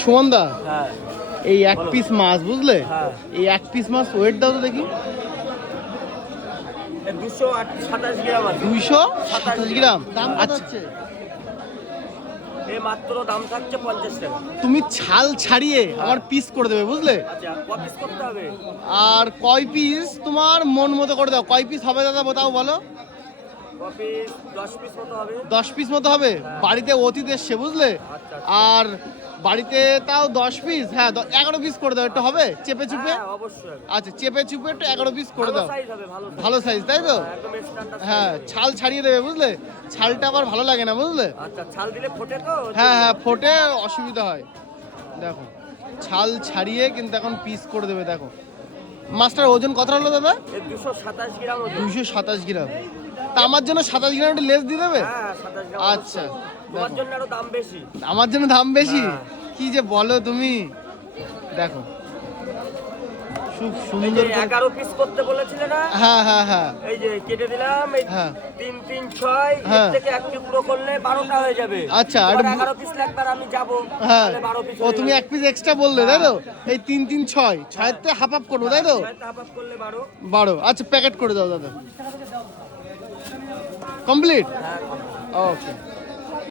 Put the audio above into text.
সুমনদা? হ্যাঁ। এই এক পিস মাছ বুঝলে? হ্যাঁ। এই এক পিস মাছ ওয়েট দাও তো দেখি। সাতাশ গ্রাম দুইশো সাতাশ গ্রাম? আচ্ছা। মাত্র দাম থাকছে পঞ্চাশ টাকা। তুমি ছাল ছাড়িয়ে আমার পিস করে দেবে বুঝলে? আচ্ছা আর কয় পিস তোমার মন মতো করে দাও। কয় পিস হবে দাদা তাও বলো। দশ পিস মতো হবে। বাড়িতে অতীত এসছে বুঝলে? আচ্ছা। আর বাড়িতে তাও দশ পিস হ্যাঁ এগারো পিস করে দাও একটু হবে? চেপে চুপে? হ্যাঁ আচ্ছা চেপে চুপে একটু এগারো পিস করে দাও। ভালো সাইজ তাই তো? হ্যাঁ ছাল ছাড়িয়ে দেবে বুঝলে? ছালটা আবার ভালো লাগে না বুঝলে? আচ্ছা হ্যাঁ হ্যাঁ ফোটে অসুবিধা হয়। দেখো ছাল ছাড়িয়ে কিন্তু এখন পিস করে দেবে দেখো। মাছটার ওজন কত হলো দাদা? দুশো সাতাশ গ্রাম। দুইশো সাতাশ গ্রাম। তা আমার জন্য সাতাশ গ্রাম একটু লেস দিয়ে দেবে? হ্যাঁ আচ্ছা, তোমার জন্য আরও দাম বেশি। আমার জন্য দাম বেশি? হ্যাঁ। কি যে বলো তুমি? দেখো। খুব সুন্দর করে- এগারো পিস করতে বলেছিলে না? হ্যাঁ হ্যাঁ হ্যাঁ। এই যে কেটে দিলাম এই হ্যাঁ। এর। থেকে এক টুকরো করলে বারোটা হয়ে যাবে। আচ্ছা, আর তোমার বু- এগারো পিস লাগবে আমি যাব। তাহলে বারো পিস ও তুমি এক পিস এক্সট্রা বললে তাই তো? এই তিন তিন ছয়। ছয়ের থেকে হাফ করব তাই তো? হাফ হাফ করলে বারো। বারো। আচ্ছা প্যাকেট করে দাও দাদা। কমপ্লিট হ্যাঁ ওকে